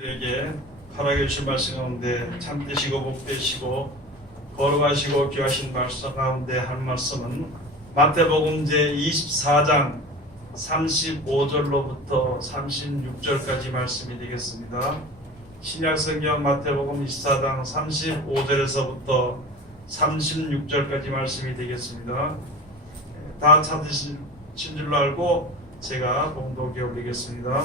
우리들에게 허락해 주신 말씀 가운데 참되시고 복되시고 거룩하시고 귀하신 말씀 가운데 한 말씀은 마태복음 제24장 35절로부터 36절까지 말씀이 되겠습니다. 신약성경 마태복음 24장 35절에서부터 36절까지 말씀이 되겠습니다. 다 찾으신 줄로 알고 제가 봉독해 올리겠습니다.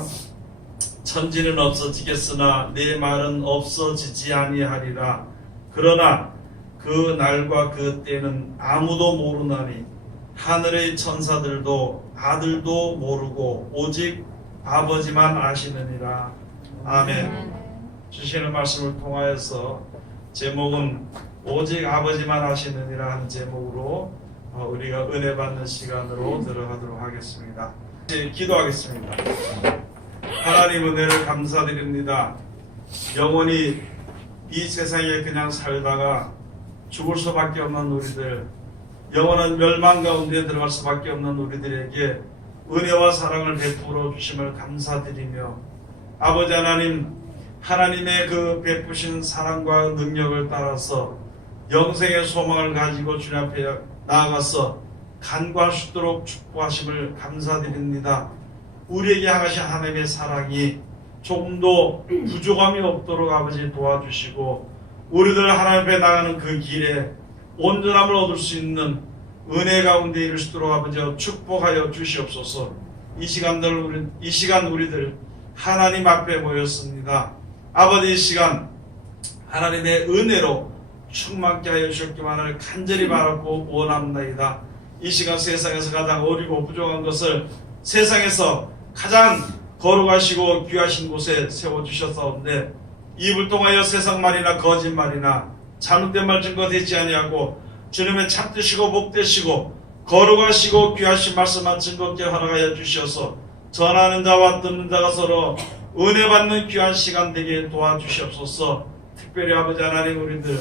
천지는 없어지겠으나 내 말은 없어지지 아니하리라. 그러나 그 날과 그 때는 아무도 모르나니 하늘의 천사들도 아들도 모르고 오직 아버지만 아시느니라. 아멘. 주시는 말씀을 통하여서 제목은 오직 아버지만 아시느니라 하는 제목으로 우리가 은혜 받는 시간으로 들어가도록 하겠습니다. 이제 기도하겠습니다. 하나님 은혜를 감사드립니다. 영원히 이 세상에 그냥 살다가 죽을 수밖에 없는 우리들, 영원한 멸망 가운데 들어갈 수밖에 없는 우리들에게 은혜와 사랑을 베풀어 주심을 감사드리며, 아버지 하나님, 하나님의 그 베푸신 사랑과 능력을 따라서 영생의 소망을 가지고 주님 앞에 나아가서 간구할 수 있도록 축복하심을 감사드립니다. 우리에게 하신 하나님의 사랑이 조금도 부족함이 없도록 아버지 도와주시고, 우리들 하나님 앞에 나가는 그 길에 온전함을 얻을 수 있는 은혜 가운데 이를 수 있도록 아버지 축복하여 주시옵소서. 이 시간 우리들 하나님 앞에 모였습니다. 아버지, 이 시간 하나님의 은혜로 충만케 하여 주셨기만을 간절히 바라고 원합니다. 이 시간 세상에서 가장 어리고 부족한 것을 세상에서 가장 거룩하시고 귀하신 곳에 세워주셨사온데, 입을 통하여 세상 말이나 거짓말이나 잘못된 말 증거되지 아니하고 주님의 참되시고 복되시고 거룩하시고 귀하신 말씀만 증거케 허락하여 주셔서 전하는 자와 듣는 자가 서로 은혜 받는 귀한 시간 되게 도와주시옵소서. 특별히 아버지 하나님, 우리들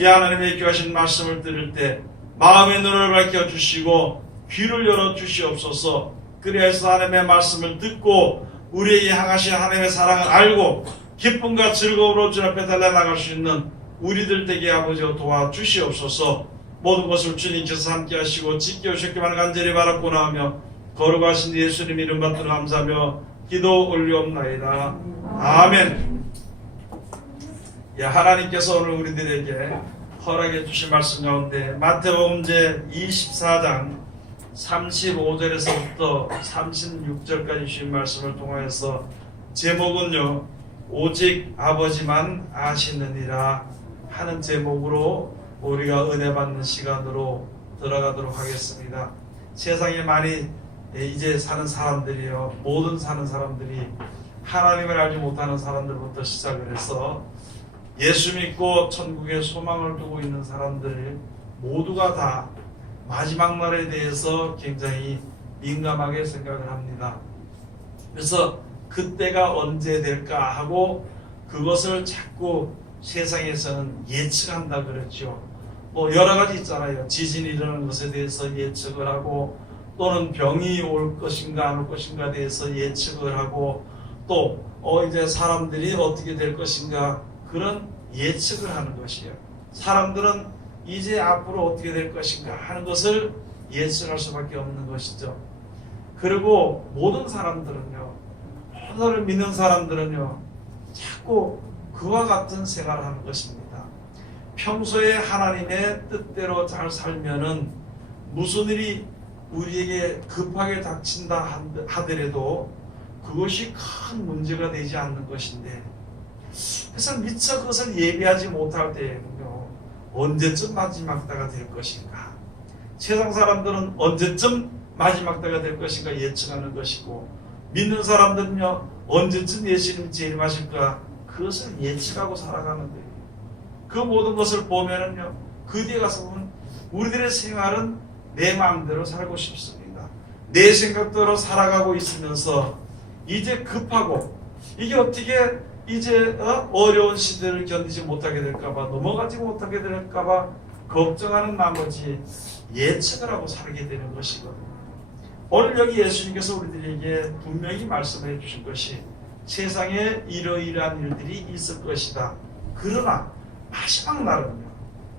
이 하나님의 귀하신 말씀을 들을 때 마음의 눈을 밝혀 주시고 귀를 열어 주시옵소서. 그래서 하나님의 말씀을 듣고 우리에게 향하신 하나님의 사랑을 알고 기쁨과 즐거움으로 주 앞에 달려나갈 수 있는 우리들 되게 아버지 도와주시옵소서. 모든 것을 주님께서 함께 하시고 지켜주셨기만 간절히 바라고 나오며 거룩하신 예수님 이름 받들어 감사하며 기도 올리옵나이다. 아멘. 하나님께서 오늘 우리들에게 허락해 주신 말씀 가운데 마태복음 제24장 35절에서부터 36절까지 주신 말씀을 통하여서 제목은요, 오직 아버지만 아시느니라 하는 제목으로 우리가 은혜 받는 시간으로 들어가도록 하겠습니다. 세상에 많이 이제 사는 사람들이요, 모든 사는 사람들이 하나님을 알지 못하는 사람들부터 시작을 해서 예수 믿고 천국에 소망을 두고 있는 사람들 모두가 다 마지막 날에 대해서 굉장히 민감하게 생각을 합니다. 그래서 그때가 언제 될까 하고 그것을 자꾸 세상에서는 예측한다 그랬죠. 여러 가지 있잖아요. 지진이 일어나는 것에 대해서 예측을 하고, 또는 병이 올 것인가 안 올 것인가에 대해서 예측을 하고, 또 이제 사람들이 어떻게 될 것인가 그런 예측을 하는 것이에요. 사람들은 이제 앞으로 어떻게 될 것인가 하는 것을 예측할 수밖에 없는 것이죠. 그리고 모든 사람들은요, 하나님을 믿는 사람들은요, 자꾸 그와 같은 생활을 하는 것입니다. 평소에 하나님의 뜻대로 잘 살면은 무슨 일이 우리에게 급하게 닥친다 하더라도 그것이 큰 문제가 되지 않는 것인데, 그래서 미처 그것을 예비하지 못할 때에는요, 언제쯤 마지막 때가 될 것인가, 세상 사람들은 언제쯤 마지막 때가 될 것인가 예측하는 것이고, 믿는 사람들은요, 언제쯤 예수님이 재림하실까 그것을 예측하고 살아가는 거예요. 그 모든 것을 보면은요, 그 뒤에 가서 보면 우리들의 생활은 내 마음대로 살고 싶습니다. 내 생각대로 살아가고 있으면서 이제 급하고, 이게 어떻게 이제 어려운 시대를 견디지 못하게 될까봐, 넘어가지 못하게 될까봐 걱정하는 나머지 예측을 하고 살게 되는 것이거든요. 오늘 여기 예수님께서 우리들에게 분명히 말씀해 주신 것이 세상에 이러이러한 일들이 있을 것이다. 그러나 마지막 날은요,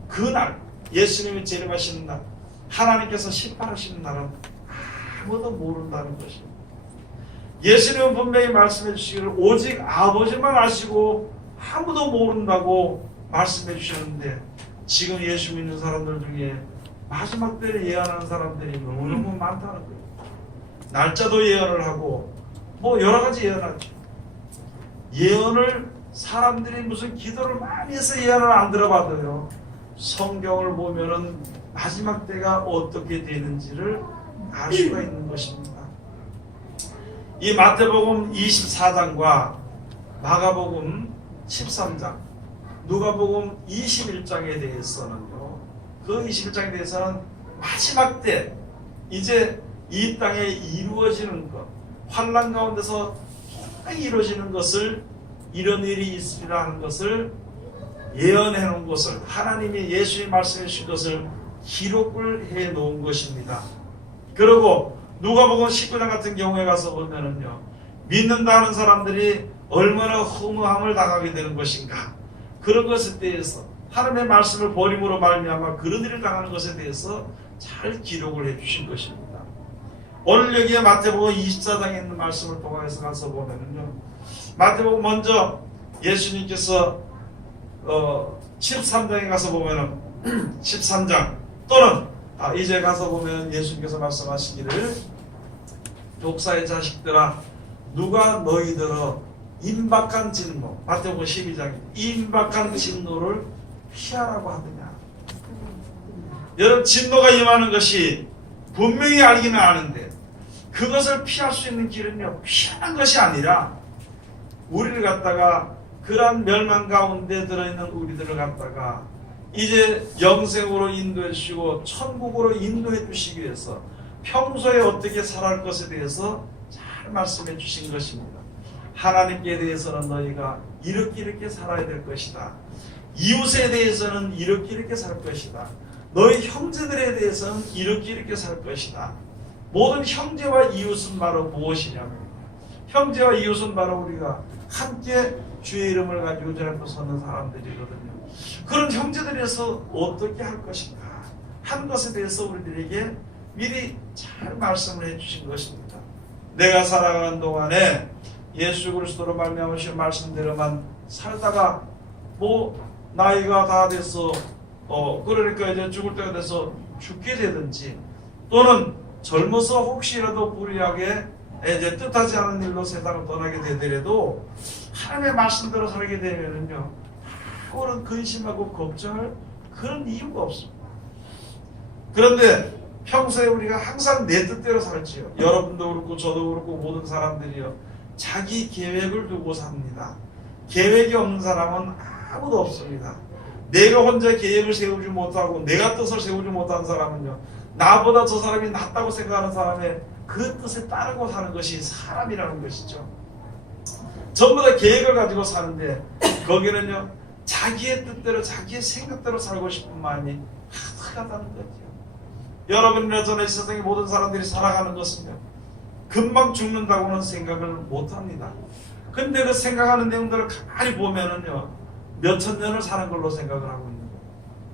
그날 예수님이 재림하시는 날, 하나님께서 심판하시는 날은 아무도 모른다는 것입니다. 예수님은 분명히 말씀해 주시기를 오직 아버지만 아시고 아무도 모른다고 말씀해 주셨는데, 지금 예수 믿는 사람들 중에 마지막 때를 예언하는 사람들이 너무너무 많다는 거예요. 날짜도 예언을 하고 뭐 여러 가지 예언하죠. 예언을 사람들이 무슨 기도를 많이 해서 예언을 안 들어봐도요, 성경을 보면은 마지막 때가 어떻게 되는지를 알 수가 있는 것입니다. 이 마태복음 24장과 마가복음 13장, 누가복음 21장에 대해서는요, 그 21장에 대해서는 마지막 때 이제 이 땅에 이루어지는 것, 환난 가운데서 통하게 이루어지는 것을, 이런 일이 있으리라 하는 것을 예언해 놓은 것을, 하나님이 예수의 말씀해 주신 것을 기록을 해 놓은 것입니다. 그리고 누가복음 19장 같은 경우에 가서 보면은요, 믿는다 하는 사람들이 얼마나 허무함을 당하게 되는 것인가, 그런 것에 대해서, 하나님의 말씀을 버림으로 말미암아 그런 일을 당하는 것에 대해서 잘 기록을 해 주신 것입니다. 오늘 여기에 마태복음 24장에 있는 말씀을 통해서 가서 보면은요, 마태복음 먼저 예수님께서 13장에 가서 보면은 13장 또는 이제 가서 보면 예수님께서 말씀하시기를 독사의 자식들아, 누가 너희들어 임박한 진노, 마태복음 12장에 임박한 진노를 피하라고 하느냐. 여러분, 진노가 임하는 것이 분명히 알기는 아는데, 그것을 피할 수 있는 길은요, 피하는 것이 아니라 우리를 갖다가, 그러한 멸망 가운데 들어있는 우리들을 갖다가 이제 영생으로 인도해 주시고 천국으로 인도해 주시기 위해서 평소에 어떻게 살아갈 것에 대해서 잘 말씀해 주신 것입니다. 하나님께 대해서는 너희가 이렇게 살아야 될 것이다. 이웃에 대해서는 이렇게 살 것이다. 너희 형제들에 대해서는 이렇게 살 것이다. 모든 형제와 이웃은 바로 무엇이냐면, 형제와 이웃은 바로 우리가 함께 주의 이름을 가지고 잡고 서는 사람들이거든요. 그런 형제들에서 어떻게 할 것인가 한 것에 대해서 우리들에게 미리 잘 말씀을 해주신 것입니다. 내가 살아가는 동안에 예수 그리스도로 말미암으신 말씀대로만 살다가 뭐 나이가 다 돼서 그러니까 이제 죽을 때가 돼서 죽게 되든지, 또는 젊어서 혹시라도 불의하게 이제 뜻하지 않은 일로 세상을 떠나게 되더라도 하나님의 말씀대로 살게 되면은요, 그런 근심하고 걱정할 그런 이유가 없습니다. 그런데 평소에 우리가 항상 내 뜻대로 살지요. 여러분도 그렇고 저도 그렇고 모든 사람들이요, 자기 계획을 두고 삽니다. 계획이 없는 사람은 아무도 없습니다. 내가 혼자 계획을 세우지 못하고 내가 뜻을 세우지 못하는 사람은요, 나보다 저 사람이 낫다고 생각하는 사람의 그 뜻에 따르고 사는 것이 사람이라는 것이죠. 전부 다 계획을 가지고 사는데 거기는요, 자기의 뜻대로 자기의 생각대로 살고 싶은 마음이 가득하다는 거죠. 여러분이나 저나 이 세상의 모든 사람들이 살아가는 것은요, 금방 죽는다고는 생각을 못합니다. 근데 그 생각하는 내용들을 가만히 보면은요, 몇천 년을 사는 걸로 생각을 하고 있는 거예요.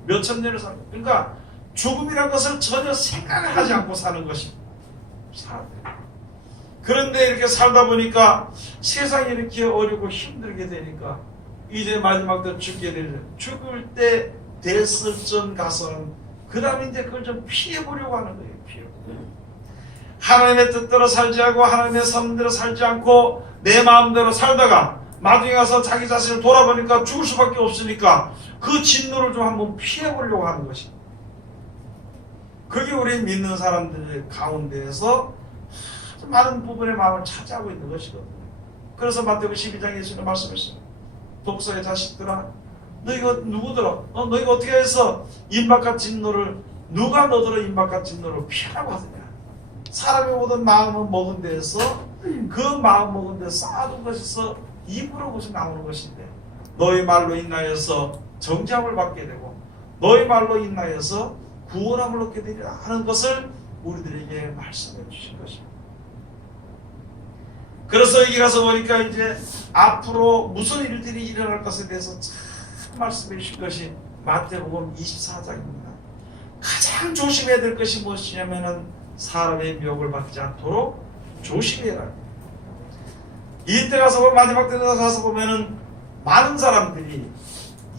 몇천 년을 사는 거예요. 그러니까 죽음이라는 것을 전혀 생각을 하지 않고 사는 것입니다. 그런데 이렇게 살다 보니까 세상이 이렇게 어렵고 힘들게 되니까 이제 마지막 때 죽게 되죠. 죽을 때 됐을 전 가서는 그 다음에 이제 그걸 좀 피해보려고 하는 거예요. 하나님의 뜻대로 살지 않고 하나님의 삶대로 살지 않고 내 마음대로 살다가 나중에 가서 자기 자신을 돌아보니까 죽을 수밖에 없으니까 그 진노를 좀 한번 피해보려고 하는 것입니다. 그게 우리 믿는 사람들 가운데에서 아주 많은 부분의 마음을 차지하고 있는 것이거든요. 그래서 마태복음 12장에 예수님은 말씀했습니다. 독사의 자식들아, 너희가 누구더라? 너희가 어떻게 해서 임박한 진노를, 누가 너더러 임박한 진노를 피하라고 하느냐? 사람의 모든 마음은 먹은 데에서, 그 마음 먹은 데 쌓아둔 것에서 입으로 것이 나오는 것인데, 너희 말로 인하여서 정죄함을 받게 되고 너희 말로 인하여서 구원함을 얻게 되리라 하는 것을 우리들에게 말씀해 주신 것입니다. 그래서 여기 가서 보니까 이제 앞으로 무슨 일들이 일어날 것에 대해서 참 말씀해 주신 것이 마태복음 24장입니다. 가장 조심해야 될 것이 무엇이냐면은 사람의 미혹을 받지 않도록 조심해라. 이때 가서 마지막 때 가서 보면은 많은 사람들이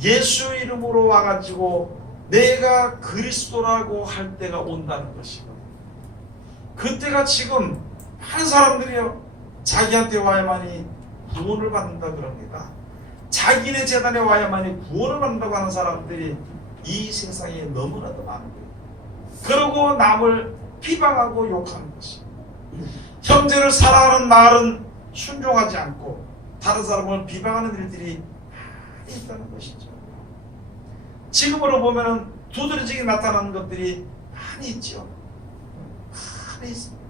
예수 이름으로 와가지고 내가 그리스도라고 할 때가 온다는 것이고, 그때가 지금 많은 사람들이요 자기한테 와야만이 구원을 받는다 그럽니다. 자기네 재단에 와야만이 구원을 받는다고 하는 사람들이 이 세상에 너무나도 많은 거예요. 그러고 남을 비방하고 욕하는 것이, 형제를 사랑하는 말은 순종하지 않고 다른 사람을 비방하는 일들이 많이 있다는 것이죠. 지금으로 보면은 두드러지게 나타나는 것들이 많이 있죠. 많이 있습니다.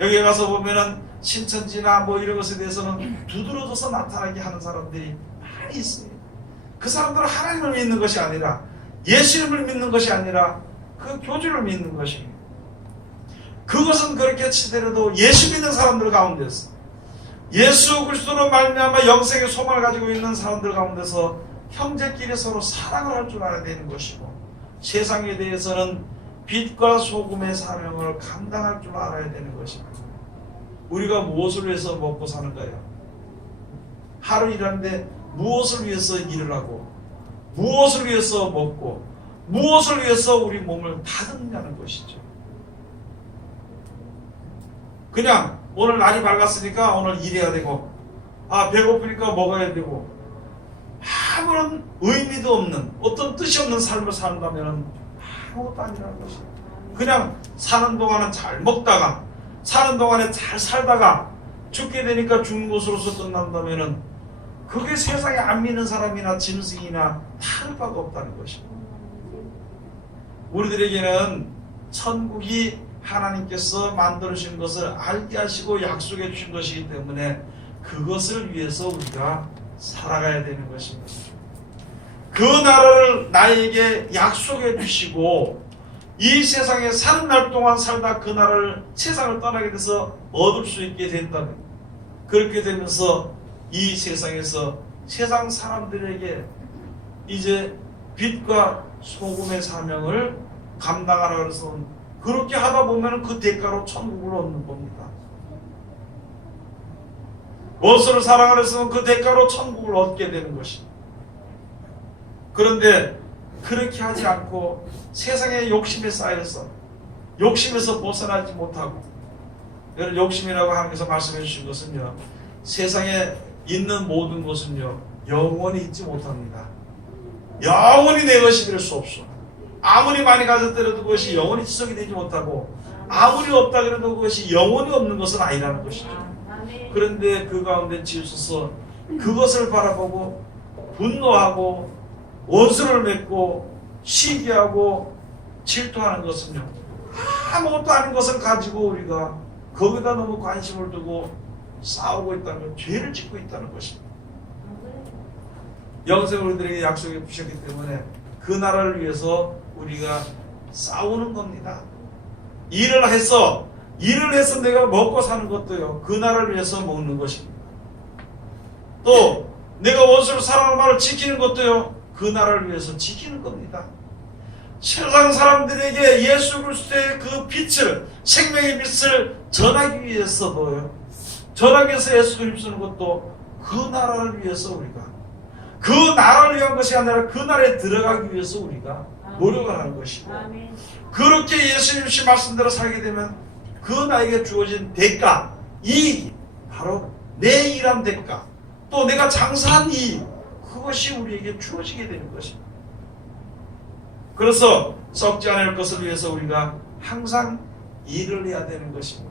여기 가서 보면은 신천지나 뭐 이런 것에 대해서는 두드러져서 나타나게 하는 사람들이 많이 있습니다. 그 사람들은 하나님을 믿는 것이 아니라, 예수님을 믿는 것이 아니라 그 교주를 믿는 것입니다. 그것은 그렇게 치더라도 예수 믿는 사람들 가운데서, 예수 그리스도로 말미암아 영생의 소망을 가지고 있는 사람들 가운데서 형제끼리 서로 사랑을 할 줄 알아야 되는 것이고, 세상에 대해서는 빛과 소금의 사명을 감당할 줄 알아야 되는 것입니다. 우리가 무엇을 위해서 먹고 사는가요? 하루 일하는데 무엇을 위해서 일을 하고, 무엇을 위해서 먹고, 무엇을 위해서 우리 몸을 다듬냐는 것이죠. 그냥 오늘 날이 밝았으니까 오늘 일해야 되고, 배고프니까 먹어야 되고, 아무런 의미도 없는, 어떤 뜻이 없는 삶을 산다면 아무것도 아니라는 것이에요. 그냥 사는 동안은 잘 먹다가, 사는 동안에 잘 살다가 죽게 되니까 죽는 것으로서 끝난다면 그게 세상에 안 믿는 사람이나 짐승이나 다를 바가 없다는 것입니다. 우리들에게는 천국이 하나님께서 만들어주신 것을 알게 하시고 약속해 주신 것이기 때문에 그것을 위해서 우리가 살아가야 되는 것입니다. 그 나라를 나에게 약속해 주시고 이 세상에 사는 날 동안 살다 그 나라를, 세상을 떠나게 돼서 얻을 수 있게 된다면, 그렇게 되면서 이 세상에서 세상 사람들에게 이제 빛과 소금의 사명을 감당하라 그래서, 그렇게 하다 보면 그 대가로 천국을 얻는 겁니다. 원수를 사랑하라 했으면 그 대가로 천국을 얻게 되는 것입니다. 그런데 그렇게 하지 않고 세상의 욕심에 쌓여서 욕심에서 벗어나지 못하고, 여러분 욕심이라고 하면서 말씀해 주신 것은요, 세상에 있는 모든 것은요 영원히 있지 못합니다. 영원히 내 것이 될 수 없어. 아무리 많이 가졌더라도 그것이 영원히 지속이 되지 못하고, 아무리 없다 그래도 그것이 영원히 없는 것은 아니라는 것이죠. 그런데 그 가운데 지으셔서 그것을 바라보고 분노하고 원수를 맺고 시기하고 질투하는 것은요, 아무것도 아닌 것을 가지고 우리가 거기다 너무 관심을 두고 싸우고 있다는 것, 죄를 짓고 있다는 것입니다. 영생 우리들에게 약속해 주셨기 때문에 그 나라를 위해서 우리가 싸우는 겁니다. 일을 해서 내가 먹고 사는 것도요, 그 나라를 위해서 먹는 것입니다. 또 내가 원수를 사랑하는 말을 지키는 것도요, 그 나라를 위해서 지키는 겁니다. 세상 사람들에게 예수 그리스도의 그 빛을, 생명의 빛을 전하기 위해서도요, 전하기 위해서 예수를 힘쓰는 것도 그 나라를 위해서 우리가, 그 나라를 위한 것이 아니라 그 나라에 들어가기 위해서 우리가 노력을 하는 것이고, 그렇게 예수님의 말씀대로 살게 되면 그 나에게 주어진 대가, 이익이 바로 내 일한 대가, 또 내가 장사한 이익, 그것이 우리에게 주어지게 되는 것입니다. 그래서 썩지 않을 것을 위해서 우리가 항상 일을 해야 되는 것입니다.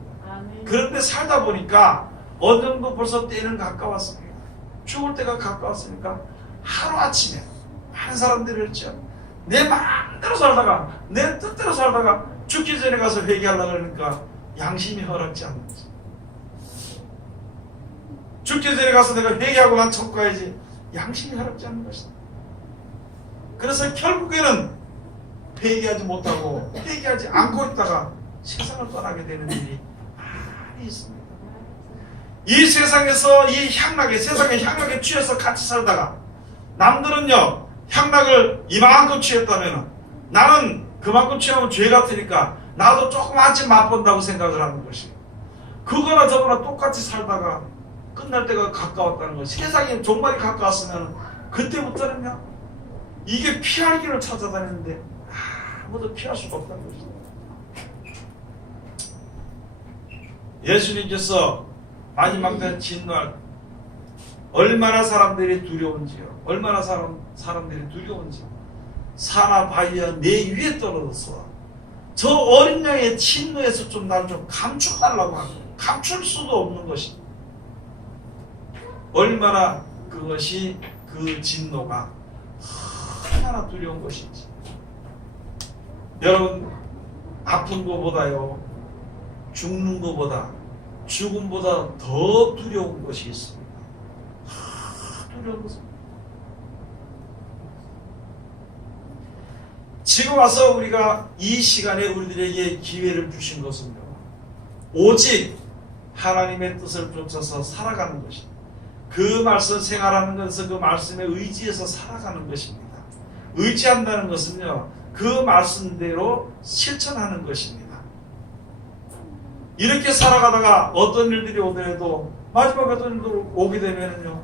그런데 살다 보니까 어느 정도 벌써 때는 가까웠습니다. 죽을 때가 가까웠으니까 하루아침에 많은 사람들이 그랬죠. 내 마음대로 살다가, 내 뜻대로 살다가 죽기 전에 가서 회개하려고 그러니까 양심이 허락지 않는 거지. 죽기 전에 가서 내가 회개하고 난 천국 가야지, 양심이 허락지 않는 것이다. 그래서 결국에는 회개하지 못하고 회개하지 않고 있다가 세상을 떠나게 되는 일이 많이 있습니다. 이 세상에서 이 향락에 세상의 향락에 취해서 같이 살다가 남들은요 향락을 이만큼 취했다면 나는 그만큼 취하면 죄 같으니까 나도 조그맣지 맛본다고 생각을 하는 것이 그거나 저거나 똑같이 살다가 끝날 때가 가까웠다는 거. 세상에 종말이 가까웠으면 그때부터는요 이게 피할 길을 찾아다니는데 아무도 피할 수가 없다는 것이죠. 예수님께서 마지막 때 진노할 얼마나 사람들이 두려운지요. 얼마나 사람들이 두려운지. 사나 바위야 내 위에 떨어졌어. 저 어린 양의 진노에서 좀 날 좀 감춰달라고 하는 거예요. 감출 수도 없는 것이. 얼마나 그것이 그 진노가 얼마나 두려운 것인지. 여러분 아픈 것보다요 죽는 것보다 죽음보다 더 두려운 것이 있습니다. 두려운 것입니다. 지금 와서 우리가 이 시간에 우리들에게 기회를 주신 것은요 오직 하나님의 뜻을 쫓아서 살아가는 것입니다. 그 말씀 생활하는 것은 그 말씀에 의지해서 살아가는 것입니다. 의지한다는 것은요 그 말씀대로 실천하는 것입니다. 이렇게 살아가다가 어떤 일들이 오더라도 마지막 어떤 일들이 오게 되면요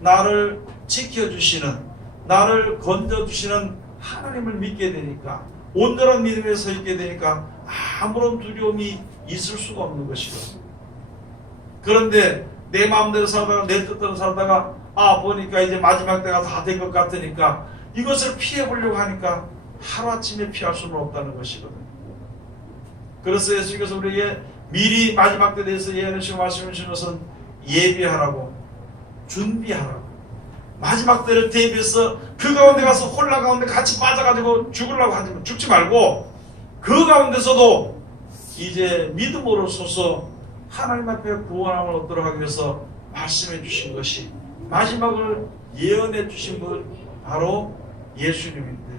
나를 지켜주시는 나를 건져주시는 하나님을 믿게 되니까 온전한 믿음에 서 있게 되니까 아무런 두려움이 있을 수가 없는 것이거든요. 그런데 내 마음대로 살다가 내 뜻대로 살다가 보니까 이제 마지막 때가 다 된 것 같으니까 이것을 피해보려고 하니까 하루아침에 피할 수는 없다는 것이거든요. 그래서 예수님께서 우리에게 미리 마지막 때에 대해서 예언하시고 말씀하신 것은 예비하라고 준비하라고 마지막 때를 대비해서 그 가운데 가서 혼란 가운데 같이 빠져가지고 죽으려고 하지 마. 죽지 말고 그 가운데서도 이제 믿음으로서서 하나님 앞에 구원함을 얻도록 하기 위해서 말씀해 주신 것이 마지막을 예언해 주신 분 바로 예수님인데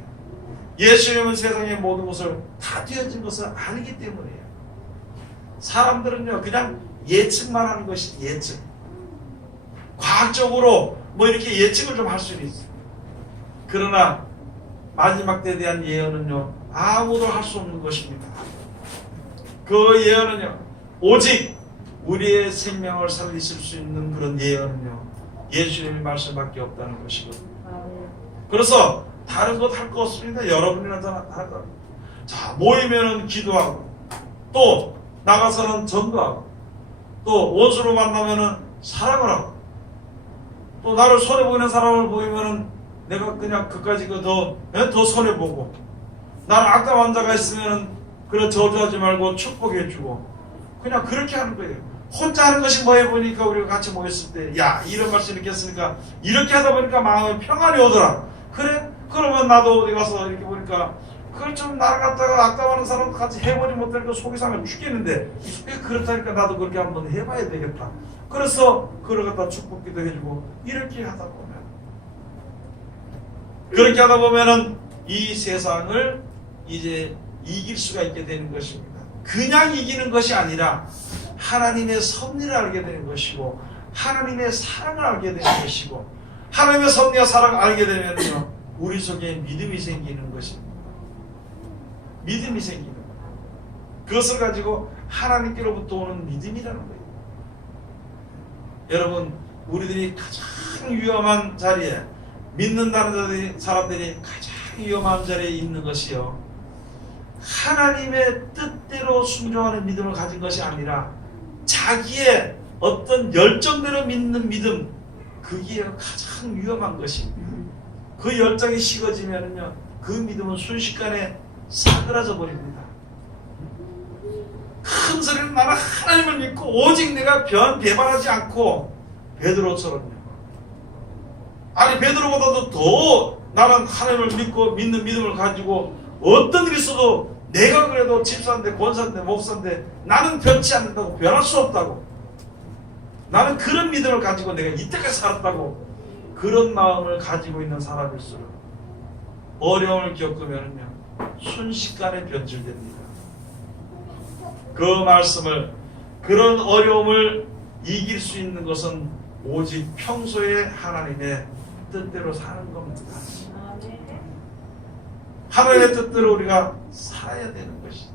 예수님은 세상의 모든 것을 다 되어진 것을 알기 때문이에요. 사람들은요 그냥 예측만 하는 것이 예측. 과학적으로 뭐 이렇게 예측을 좀 할 수는 있어요. 그러나 마지막 때에 대한 예언은요 아무도 할 수 없는 것입니다. 그 예언은요 오직 우리의 생명을 살리실 수 있는 그런 예언은요 예수님의 말씀밖에 없다는 것이거든요. 그래서 다른 것 할 거 없습니다. 여러분이나 다른 거. 자 모이면은 기도하고 또 나가서는 전도하고 또 원수로 만나면은 사랑을 하고 또 나를 손해보이는 사람을 보이면은 내가 그냥 그까지 더 손해보고 나는 악담한 자가 있으면은 그래 저주하지 말고 축복해주고 그냥 그렇게 하는 거예요. 혼자 하는 것이 뭐해 보니까 우리가 같이 모였을 때 야 이런 말씀 이렇게 했으니까 이렇게 하다 보니까 마음에 평안이 오더라. 그래? 그러면 나도 어디 가서 이렇게 보니까 그걸 좀 나를 갖다가 악담하는 사람도 같이 해보지 못하니까 속이 상하면 죽겠는데 그렇다니까 나도 그렇게 한번 해봐야 되겠다. 그래서 그걸 갖다 축복기도 해주고 이렇게 하다 보면 그렇게 하다 보면은 이 세상을 이제 이길 수가 있게 되는 것입니다. 그냥 이기는 것이 아니라 하나님의 섭리를 알게 되는 것이고 하나님의 사랑을 알게 되는 것이고 하나님의 섭리와 사랑을 알게 되면요 우리 속에 믿음이 생기는 것입니다. 믿음이 생기는 것. 그것을 가지고 하나님께로부터 오는 믿음이라는 거예요. 여러분 우리들이 가장 위험한 자리에 믿는다는 사람들이 가장 위험한 자리에 있는 것이요 하나님의 뜻대로 순종하는 믿음을 가진 것이 아니라 자기의 어떤 열정대로 믿는 믿음 그게 가장 위험한 것입니다. 그 열정이 식어지면요 그 믿음은 순식간에 사그라져 버립니다. 큰 소리는 나는 하나님을 믿고 오직 내가 배반하지 않고 베드로처럼요. 아니 베드로보다도 더 나는 하나님을 믿고 믿는 믿음을 가지고 어떤 일이 있어도 내가 그래도 집사인데 권사인데 목사인데 나는 변치 않는다고 변할 수 없다고 나는 그런 믿음을 가지고 내가 이때까지 살았다고 그런 마음을 가지고 있는 사람일수록 어려움을 겪으면요 순식간에 변질됩니다. 그 말씀을 그런 어려움을 이길 수 있는 것은 오직 평소에 하나님의 뜻대로 사는 겁니다. 하나님의 뜻대로 우리가 살아야 되는 것이죠.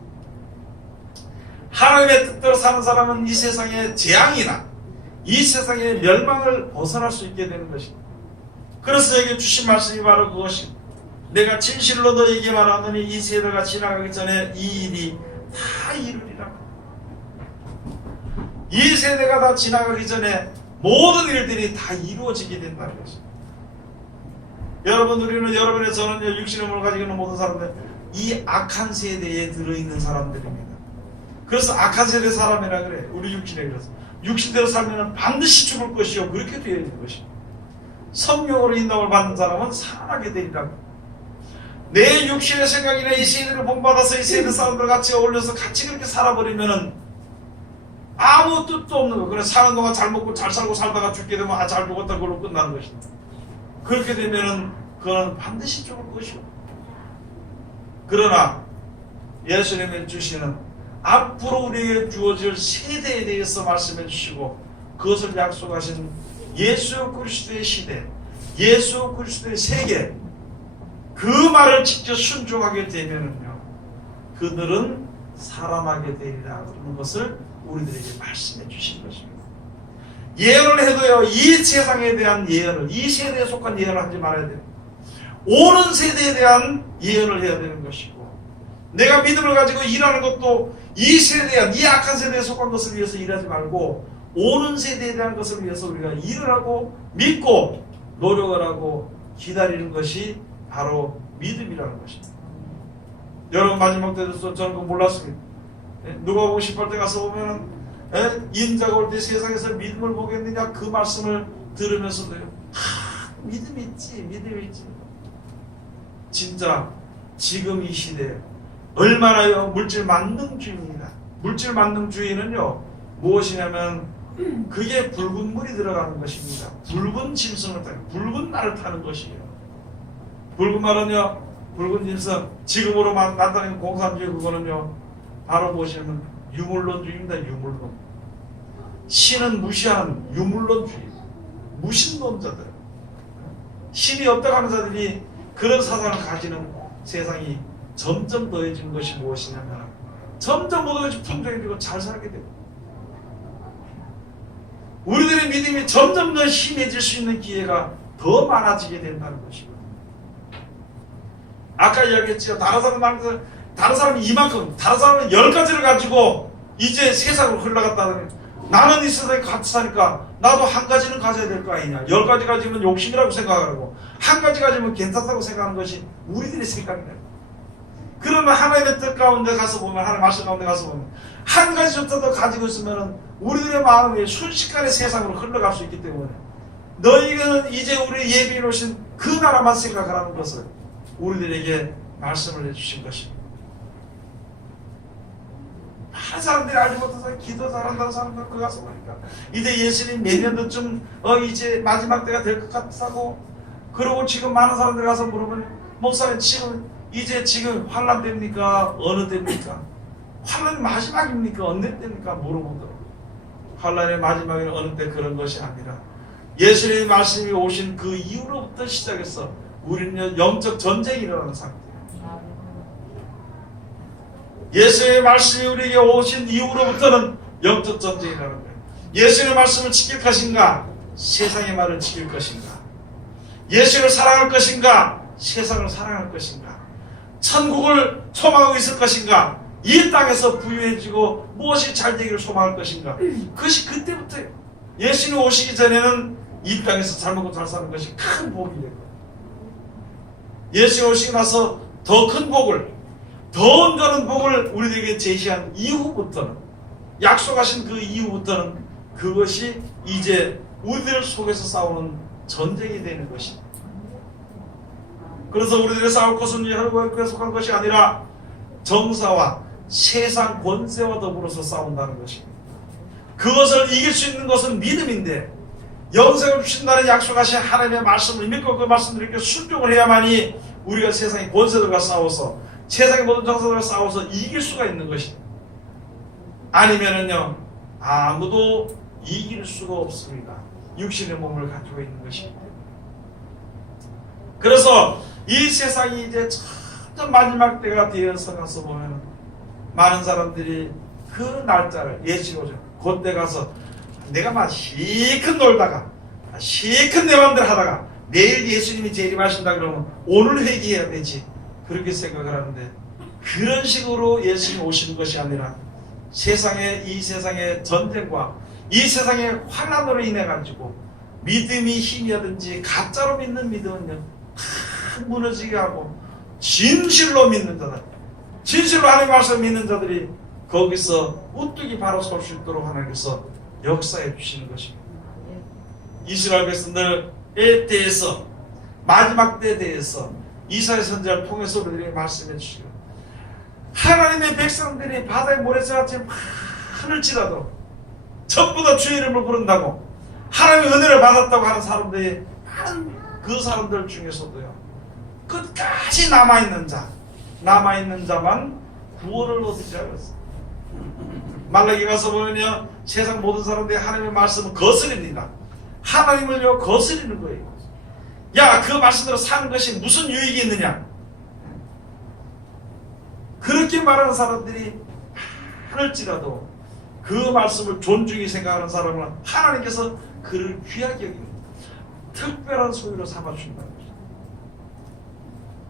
하나님의 뜻대로 사는 사람은 이 세상의 재앙이나 이 세상의 멸망을 벗어날 수 있게 되는 것입니다. 그래서 여기 주신 말씀이 바로 그것입니다. 내가 진실로 너에게 말하노니 이 세대가 지나가기 전에 이 일이 다 이루리라. 이 세대가 다 지나가기 전에 모든 일들이 다 이루어지게 된다는 것입니다. 여러분, 우리는 여러분의 저는 육신의 몸을 가지고 있는 모든 사람들, 이 악한 세대에 들어있는 사람들입니다. 그래서 악한 세대 사람이라 그래. 우리 육신에 그래서 육신대로 살면 반드시 죽을 것이요, 그렇게 되어 있는 것입니다. 성령으로 인도를 받는 사람은 살아나게 되리라고. 내 육신의 생각이나 이 세대를 본받아서 이 세대 사람들 같이 어울려서 같이 그렇게 살아버리면은 아무 뜻도 없는 거. 그래, 사는 동안 잘 먹고 잘 살고 살다가 죽게 되면 아, 잘 먹었다, 그걸로 끝나는 것입니다. 그렇게 되면은 그는 반드시 죽을 것이고. 그러나 예수님이 주시는 앞으로 우리에게 주어질 세대에 대해서 말씀해 주시고 그것을 약속하신 예수 그리스도의 시대, 예수 그리스도의 세계, 그 말을 직접 순종하게 되면은요, 그들은 살아나게 되리라 하는 것을 우리들에게 말씀해 주신 것입니다. 예언을 해도요, 이 세상에 대한 예언을, 이 세대에 속한 예언을 하지 말아야 돼요. 오는 세대에 대한 예언을 해야 되는 것이고, 내가 믿음을 가지고 일하는 것도 이 세대야, 이 악한 세대에 속한 것을 위해서 일하지 말고 오는 세대에 대한 것을 위해서 우리가 일을 하고 믿고 노력을 하고 기다리는 것이 바로 믿음이라는 것입니다. 여러분, 마지막 때도 저는 그거 몰랐습니다. 누가 보고 18때 가서 보면 인자가 올 때 세상에서 믿음을 보겠느냐, 그 말씀을 들으면서도요, 믿음이 있지, 믿음이 있지. 진짜 지금 이 시대에 얼마나 물질 만능주의입니다. 물질 만능주의는요, 무엇이냐면 그게 붉은 물이 들어가는 것입니다. 붉은 짐승을 타고 붉은 말을 타는 것이에요. 붉은 말은요, 붉은 짐승, 지금으로 나타내는 공산주의, 그거는요 바로 무엇이냐면 유물론주의입니다. 유물론. 신은 무시하는 유물론주의, 무신론자들, 신이 없다고 하는 자들이 그런 사상을 가지는 세상이 점점 더해진 것이 무엇이냐면 점점 모든 것이 풍족해지고 잘 살게 되고 우리들의 믿음이 점점 더 심해질 수 있는 기회가 더 많아지게 된다는 것이고, 아까 이야기했죠. 다른 사람이 이만큼, 다른 사람은 10가지를 가지고 이제 세상으로 흘러갔다는, 나는 이 세상에 같이 사니까 나도 한 가지는 가져야 될 거 아니냐. 10가지 가지면 욕심이라고 생각하고 한 가지 가지면 괜찮다고 생각하는 것이 우리들의 생각이에요. 그러면 하나님의 뜻 가운데 가서 보면, 하나님의 말씀 가운데 가서 보면 한 가지조차도 가지고 있으면 우리들의 마음이 순식간에 세상으로 흘러갈 수 있기 때문에 너희는 이제 우리 예비해 놓으신 그 나라만 생각하라는 것을 우리들에게 말씀을 해주신 것입니다. 많은 사람들이 알지 못해서 기도 잘한다는 사람들 그 가서 보니까 이제 예수님 내년도쯤 이제 마지막 때가 될 것 같다고, 그러고 지금 많은 사람들이 가서 물어보면, 목사님 지금 환란 됩니까? 어느 때입니까? 환란이 마지막입니까? 어느 때입니까? 물어보더라고요. 환란의 마지막에는 어느 때, 그런 것이 아니라 예수님의 말씀이 오신 그 이후로부터 시작해서 우리는 영적 전쟁이 일어나는 상태예요. 예수의 말씀이 우리에게 오신 이후로부터는 영적 전쟁이라는 거예요. 예수의 말씀을 지킬 것인가, 세상의 말을 지킬 것인가, 예수를 사랑할 것인가, 세상을 사랑할 것인가, 천국을 소망하고 있을 것인가, 이 땅에서 부유해지고 무엇이 잘 되기를 소망할 것인가. 그것이 그때부터예요. 예수님 오시기 전에는 이 땅에서 잘 먹고 잘 사는 것이 큰 복이 됐고, 예수님 오시고 나서 더 큰 복을, 더 온전한 복을 우리에게 제시한 이후부터는, 약속하신 그 이후부터는 그것이 이제 우리들 속에서 싸우는 전쟁이 되는 것입니다. 그래서 우리들이 싸울 것은 혈과에 속한 것이 아니라 정사와 세상 권세와 더불어서 싸운다는 것입니다. 그것을 이길 수 있는 것은 믿음인데, 영생을 주신다는 약속하신 하나님의 말씀을 믿고 그 말씀들에게 순종을 해야만이 우리가 세상의 권세들과 싸워서, 세상의 모든 정사들과 싸워서 이길 수가 있는 것입니다. 아니면은요, 아무도 이길 수가 없습니다. 육신의 몸을 가지고 있는 것이기 때문에. 그래서 이 세상이 이제 점점 마지막 때가 되어서 가서 보면 많은 사람들이 그 날짜를 예측하죠. 그때 가서 내가 막 실컷 놀다가 실컷 내 맘대로 하다가 내일 예수님이 재림하신다 그러면 오늘 회개해야 되지, 그렇게 생각을 하는데, 그런 식으로 예수님이 오시는 것이 아니라 이 세상의 전쟁과 이 세상의 환난으로 인해 가지고 믿음이 힘이라든지 가짜로 믿는 믿음은요 다 무너지게 하고, 진실로 믿는 자들, 진실로 하나님 말씀 믿는 자들이 거기서 우뚝이 바로 설 수 있도록 하나님께서 역사해 주시는 것입니다. 이스라엘 백성들에 대해서, 마지막 때에 대해서 이사야 선지자를 통해서 우리들에게 말씀해 주시고, 하나님의 백성들이 바다의 모래새같이 많을지라도 전부 다 주의 이름을 부른다고 하나님의 은혜를 받았다고 하는 사람들이 많은, 그 사람들 중에서도요 끝까지 남아있는 자만 구원을 얻으리라 그랬어요. 말라기 가서 보면요, 세상 모든 사람들이 하나님의 말씀을 거스립니다. 하나님을요 거스리는 거예요. 야, 그 말씀대로 사는 것이 무슨 유익이 있느냐, 그렇게 말하는 사람들이 많을지라도 그 말씀을 존중히 생각하는 사람은 하나님께서 그를 귀하게 여깁니다. 특별한 소유로 삼아주신다는 거죠.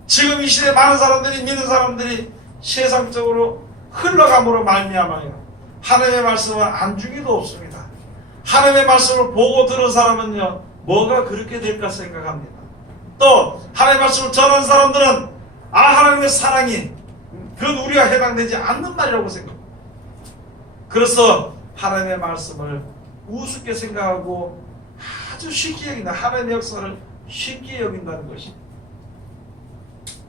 지금 이 시대에 많은 사람들이, 믿는 사람들이 세상적으로 흘러감으로 말미암아요 하나님의 말씀을 안중에도 없습니다. 하나님의 말씀을 보고 들은 사람은요 뭐가 그렇게 될까 생각합니다. 또 하나님의 말씀을 전하는 사람들은 하나님의 사랑이 그건 우리가 해당되지 않는 말이라고 생각합니다. 그래서 하나님의 말씀을 우습게 생각하고 아주 쉽게 여긴다, 하나님의 역사를 쉽게 여긴다는 것입니다.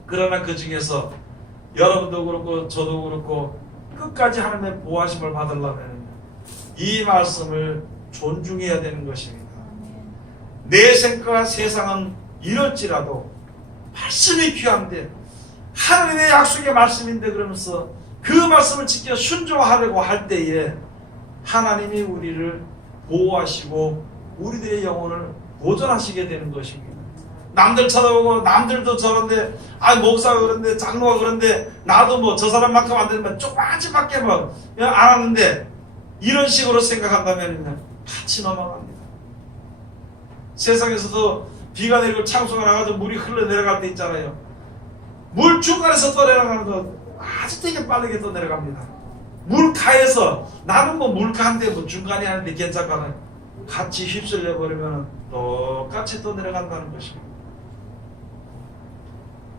그러나 그 중에서 여러분도 그렇고 저도 그렇고 끝까지 하나님의 보호하심을 받으려면 이 말씀을 존중해야 되는 것입니다. 내 생각과 세상은 이럴지라도 말씀이 귀한데, 하나님의 약속의 말씀인데, 그러면서 그 말씀을 지켜 순종하려고 할 때에 하나님이 우리를 보호하시고 우리들의 영혼을 보존하시게 되는 것입니다. 남들 쳐다보고 남들도 저런데, 목사가 그런데, 장로가 그런데, 나도 뭐 저 사람만큼 안 되면 조금씩밖에 뭐 안 하는데, 이런 식으로 생각한다면 같이 넘어갑니다. 세상에서도 비가 내리고 창수가 나가지고 물이 흘러내려갈 때 있잖아요. 물 중간에서 떠내려가는 거 아주 되게 빠르게 떠내려갑니다. 물가에서, 나는 뭐 물가인데 뭐 중간이 하는데 괜찮거든, 같이 휩쓸려 버리면 똑같이 떠내려간다는 것입니다.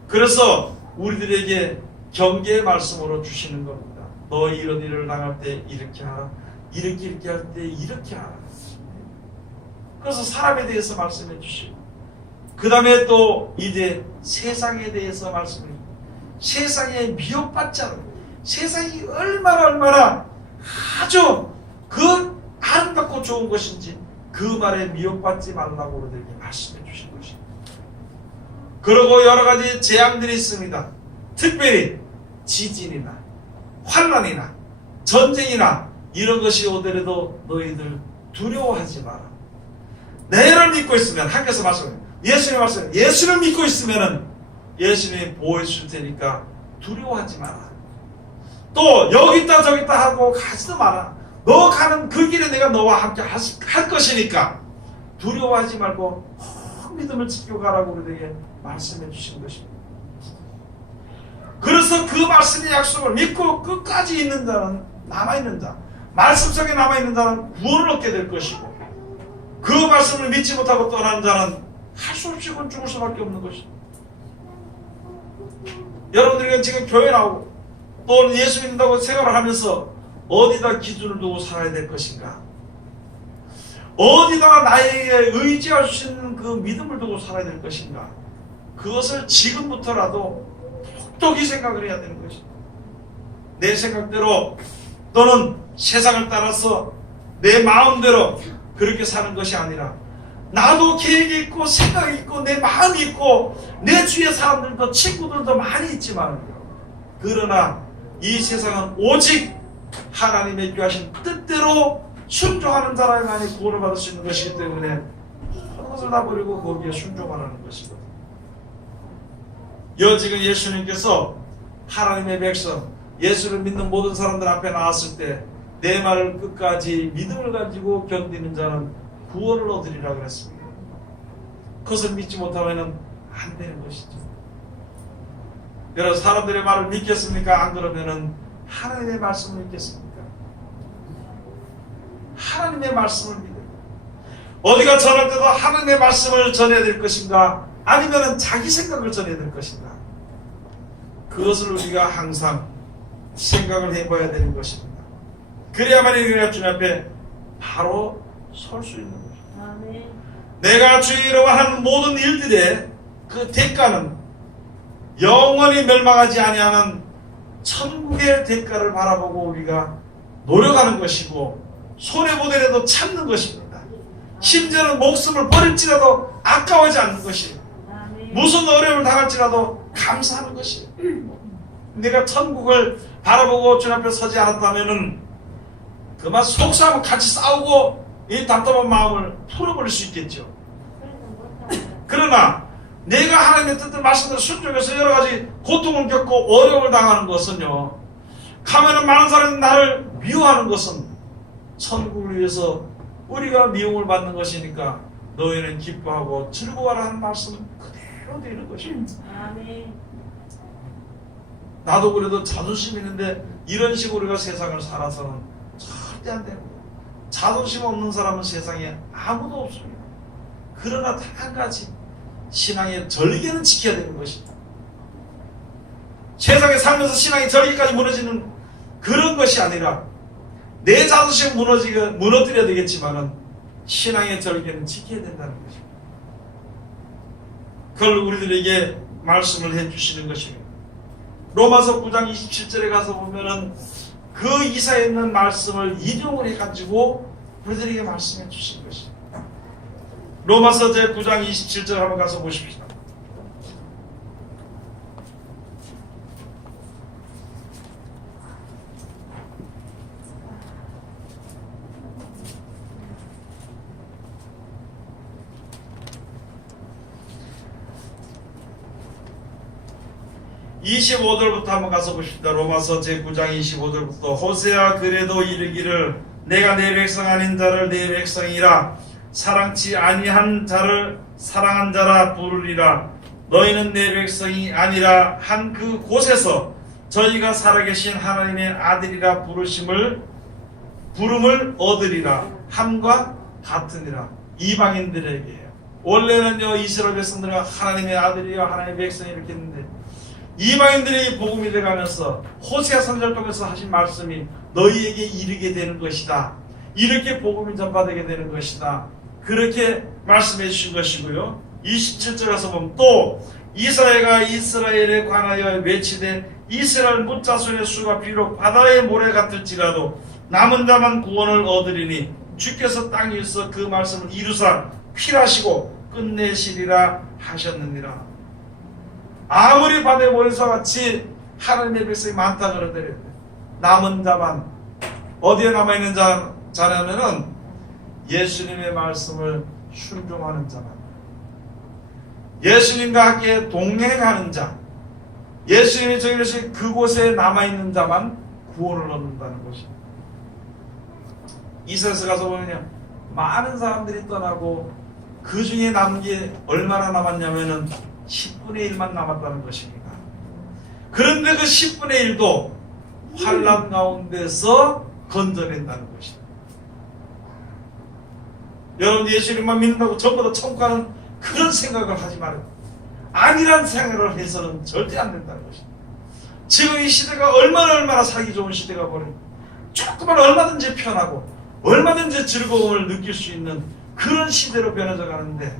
그래서 우리들에게 경계의 말씀으로 주시는 겁니다. 너 이런 일을 당할 때 이렇게 하라, 이렇게 할 때 이렇게 하라. 그래서 사람에 대해서 말씀해 주시고, 그 다음에 또 이제 세상에 대해서 말씀해 주시고, 세상에 미혹받지 않은, 세상이 얼마나 아주 그 아름답고 좋은 것인지 그 말에 미혹받지 말라고 우리들에게 말씀해 주신 것입니다. 그리고 여러 가지 재앙들이 있습니다. 특별히 지진이나 환난이나 전쟁이나 이런 것이 오더라도 너희들 두려워하지 마라. 내를 믿고 있으면, 하나님께서 말씀해요. 예수님 말씀, 예수를 믿고 있으면 예수님이 보호해 줄 테니까 두려워하지 마라. 또 여기 있다 저기 있다 하고 가지도 마라. 너 가는 그 길에 내가 너와 함께 할 것이니까 두려워하지 말고 믿음을 지키고 가라고 우리에게 말씀해 주신 것입니다. 그래서 그 말씀의 약속을 믿고 끝까지 있는 자는, 남아있는 자, 말씀 속에 남아있는 자는 구원을 얻게 될 것이고, 그 말씀을 믿지 못하고 떠나는 자는 할 수 없이 죽을 수밖에 없는 것입니다. 여러분들이 지금 교회 나오고 또 예수 믿는다고 생각을 하면서 어디다 기준을 두고 살아야 될 것인가, 어디다가 나에게 의지할 수 있는 그 믿음을 두고 살아야 될 것인가, 그것을 지금부터라도 똑똑히 생각을 해야 되는 것입니다. 내 생각대로 또는 세상을 따라서 내 마음대로 그렇게 사는 것이 아니라, 나도 계획이 있고 생각이 있고 내 마음이 있고 내 주위에 사람들도 친구들도 많이 있지만, 그러나 이 세상은 오직 하나님의 귀하신 뜻대로 순종하는 자라야만이 구원을 받을 수 있는 것이기 때문에 그것을 다 버리고 거기에 순종하라는 것이거든요. 지금 예수님께서 하나님의 백성, 예수를 믿는 모든 사람들 앞에 나왔을 때 내 말을 끝까지 믿음을 가지고 견디는 자는 구원을 얻으리라 그랬습니다. 그것을 믿지 못하면 안 되는 것이죠. 여러분, 사람들의 말을 믿겠습니까? 안 그러면은 하나님의 말씀을 믿겠습니까? 하나님의 말씀을 믿어요. 어디가 전할 때도 하나님의 말씀을 전해야 될 것인가? 아니면은 자기 생각을 전해야 될 것인가? 그것을 우리가 항상 생각을 해봐야 되는 것입니다. 그래야만 우리가 주님 앞에 바로 설 수 있는 것입니다. 아멘. 내가 주의 이름으로 하는 모든 일들의 그 대가는 영원히 멸망하지 아니하는 천국의 대가를 바라보고 우리가 노력하는 것이고 손해보더라도 참는 것입니다. 심지어는 목숨을 버릴지라도 아까워하지 않는 것이에요. 무슨 어려움을 당할지라도 감사하는 것이에요. 내가 천국을 바라보고 주님 앞에 서지 않았다면은 그만 속상하면 같이 싸우고 이 답답한 마음을 풀어버릴 수 있겠죠. 그러나 내가 하나님의 뜻을 말씀대로 순종해서 여러 가지 고통을 겪고 어려움을 당하는 것은요, 가면은 많은 사람이 나를 미워하는 것은 천국을 위해서 우리가 미움을 받는 것이니까 너희는 기뻐하고 즐거워라 하는 말씀은 그대로 되는 것입니다. 아멘. 나도 그래도 자존심 있는데 이런 식으로 우리가 세상을 살아서는 절대 안 되는 거예요. 자존심 없는 사람은 세상에 아무도 없습니다. 그러나 단 한 가지, 신앙의 절개는 지켜야 되는 것입니다. 세상에 살면서 신앙의 절개까지 무너지는 그런 것이 아니라 내 자존심 무너뜨려야 되겠지만은 신앙의 절개는 지켜야 된다는 것입니다. 그걸 우리들에게 말씀을 해주시는 것입니다. 로마서 9장 27절에 가서 보면은 그 이사에 있는 말씀을 인용을 해가지고 우리들에게 말씀해 주신 것입니다. 로마서 제 9장 27절 한번 가서 보십시오. (25절부터) 한번 가서 보십시다. 로마서 제9장 25절부터 호세아 그래도 이르기를 내가 내 백성 아닌 자를 내 백성이라 사랑치 아니한 자를 사랑한 자라 부르리라. 너희는 내 백성이 아니라 한 그 곳에서 저희가 살아계신 하나님의 아들이라 부름을 얻으리라 함과 같으니라. 이방인들에게 원래는요 이스라엘 백성들과 하나님의 아들이여 하나님의 백성이 이렇게 했는데 이방인들에게 복음이 돼가면서 호세아 선지자를 통해서 하신 말씀이 너희에게 이르게 되는 것이다. 이렇게 복음이 전파되게 되는 것이다. 그렇게 말씀해 주신 것이고요. 27절 가서 보면 또 이스라엘과 이스라엘에 관하여 외치되 이스라엘 뭇자손의 수가 비록 바다의 모래 같을지라도 남은 자만 구원을 얻으리니 주께서 땅 위에서 그 말씀을 이루사 필하시고 끝내시리라 하셨느니라. 아무리 바다의 모래와 같이 하나님의 백성이 많다 그러더라도 남은 자만 어디에 남아있는 자냐면은 예수님의 말씀을 순종하는 자만, 예수님과 함께 동행하는 자, 예수님이 정해주신 그곳에 남아있는 자만 구원을 얻는다는 것입니다. 이사야서 가서 보면요 많은 사람들이 떠나고 그 중에 남은 게 얼마나 남았냐면은 10분의 1만 남았다는 것입니다. 그런데 그 10분의 1도 환난 가운데서 건져낸다는 것입니다. 여러분 예수님만 믿는다고 전부 다 천국 가는 그런 생각을 하지 말아요. 아니란 생각을 해서는 절대 안 된다는 것입니다. 지금 이 시대가 얼마나 살기 좋은 시대가 버린 조금만 얼마든지 편하고 얼마든지 즐거움을 느낄 수 있는 그런 시대로 변해져 가는데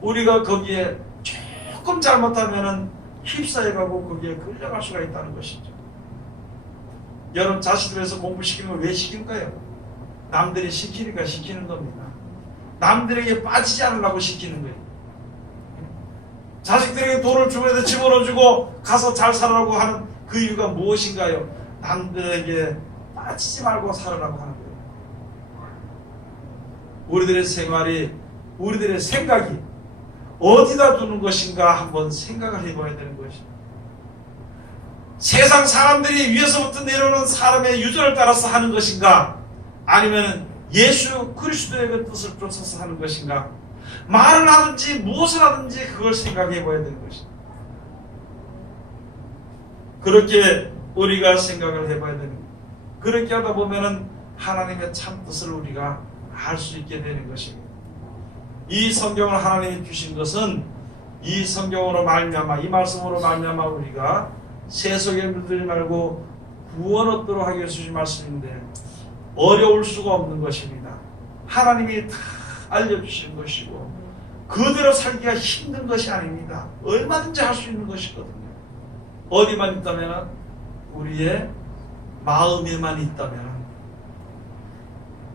우리가 거기에 조금 잘못하면은 휩싸여가고 거기에 끌려갈 수가 있다는 것이죠. 여러분 자식들에서 공부시키는 걸 왜 시킬까요? 남들이 시키니까 시키는 겁니다. 남들에게 빠지지 않으려고 시키는 거예요. 자식들에게 돈을 주면서 집어넣어주고 가서 잘 살아라고 하는 그 이유가 무엇인가요? 남들에게 빠지지 말고 살아라고 하는 거예요. 우리들의 생활이, 우리들의 생각이 어디다 두는 것인가 한번 생각을 해봐야 되는 것입니다. 세상 사람들이 위에서부터 내려오는 사람의 유전을 따라서 하는 것인가, 아니면 예수 그리스도의 그 뜻을 쫓아서 하는 것인가, 말을 하든지 무엇을 하든지 그걸 생각해 봐야 되는 것입니다. 그렇게 우리가 생각을 해봐야 되는 거예요. 그렇게 하다 보면은 하나님의 참 뜻을 우리가 알 수 있게 되는 것입니다. 이 성경을 하나님이 주신 것은 이 성경으로 말미암아, 이 말씀으로 말미암아 우리가 세속에 물들지 말고 구원 얻도록 하기 위해서 주신 말씀인데 어려울 수가 없는 것입니다. 하나님이 다 알려주신 것이고 그대로 살기가 힘든 것이 아닙니다. 얼마든지 할 수 있는 것이거든요. 어디만 있다면, 우리의 마음에만 있다면,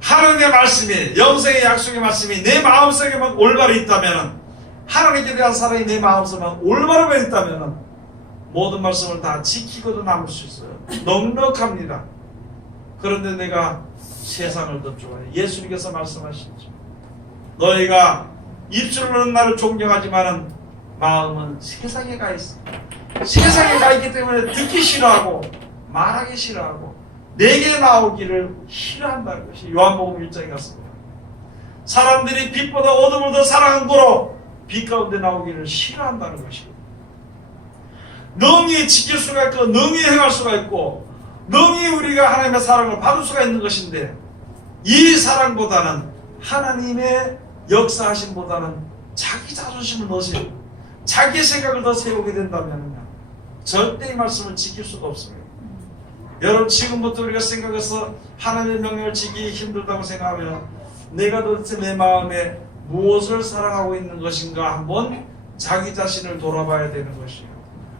하나님의 말씀이, 영생의 약속의 말씀이 내 마음속에만 올바로 있다면, 하나님께 대한 사랑이 내 마음속에만 올바로 있다면 모든 말씀을 다 지키고도 남을 수 있어요. 넉넉합니다. 그런데 내가 세상을 더 좋아해. 예수님께서 말씀하시죠. 너희가 입술로는 나를 존경하지만은 마음은 세상에 가 있어. 세상에 가 있기 때문에 듣기 싫어하고 말하기 싫어하고 내게 나오기를 싫어한다는 것이 요한복음 1장에 갔습니다. 사람들이 빛보다 어둠을 더 사랑한 거로 빛 가운데 나오기를 싫어한다는 것이고, 능히 지킬 수가 있고 능히 행할 수가 있고 능히 우리가 하나님의 사랑을 받을 수가 있는 것인데, 이 사랑보다는 하나님의 역사하심보다는 자기 자존심을 넣으세요. 자기 생각을 더 세우게 된다면 절대 이 말씀을 지킬 수가 없습니다. 여러분, 지금부터 우리가 생각해서 하나님의 명령을 지키기 힘들다고 생각하면 내가 도대체 내 마음에 무엇을 사랑하고 있는 것인가 한번 자기 자신을 돌아봐야 되는 것이에요.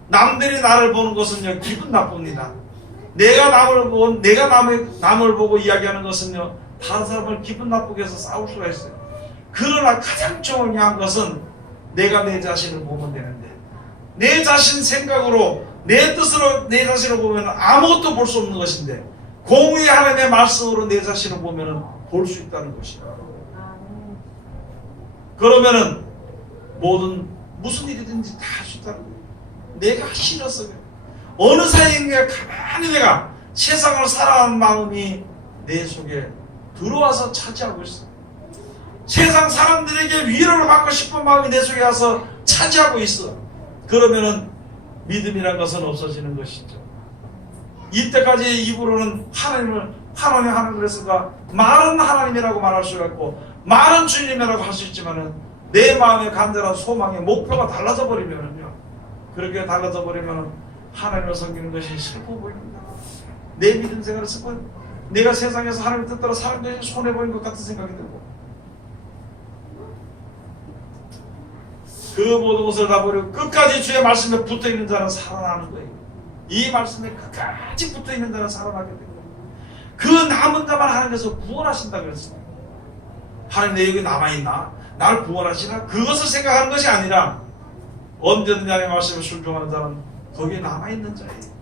남들이 나를 보는 것은요, 기분 나쁩니다. 내가 남을 보고 이야기하는 것은요, 다른 사람을 기분 나쁘게 해서 싸울 수가 있어요. 그러나 가장 중요한 것은 내가 내 자신을 보면 되는데, 내 자신 생각으로 내 뜻으로 내 자신을 보면 아무것도 볼 수 없는 것인데, 공의 하나님의 말씀으로 내 자신을 보면 볼 수 있다는 것이야. 그러면은 무슨 일이든지 다 할 수 있다는 거예요. 내가 싫어서 그래. 어느 사이인가 가만히 내가 세상을 살아가는 마음이 내 속에 들어와서 차지하고 있어. 세상 사람들에게 위로를 받고 싶은 마음이 내 속에 와서 차지하고 있어. 그러면은 믿음이란 것은 없어지는 것이죠. 이때까지 입으로는 하나님 그랬으니까 말은 하나님이라고 말할 수가 있고 말은 주님이라고 할 수 있지만은 내 마음의 간절한 소망의 목표가 달라져 버리면은요, 그렇게 달라져 버리면은 하나님을 섬기는 것이 슬퍼 보입니다. 내 믿음 생활은 슬퍼. 내가 세상에서 하나님의 뜻대로 사는 것이 손해 보이는 것 같은 생각이 들고, 그 모든 것을 다 버리고 끝까지 주의 말씀에 붙어있는 자는 살아나는 거예요. 이 말씀에 끝까지 붙어있는 자는 살아나게 됩니다. 그 남은 자만 하나님께서 구원하신다 그랬습니다. 하나님 내 여기 남아있나? 나를 구원하시나? 그것을 생각하는 것이 아니라 언제든지 하나님의 말씀에 순종하는 자는 거기에 남아있는 자예요.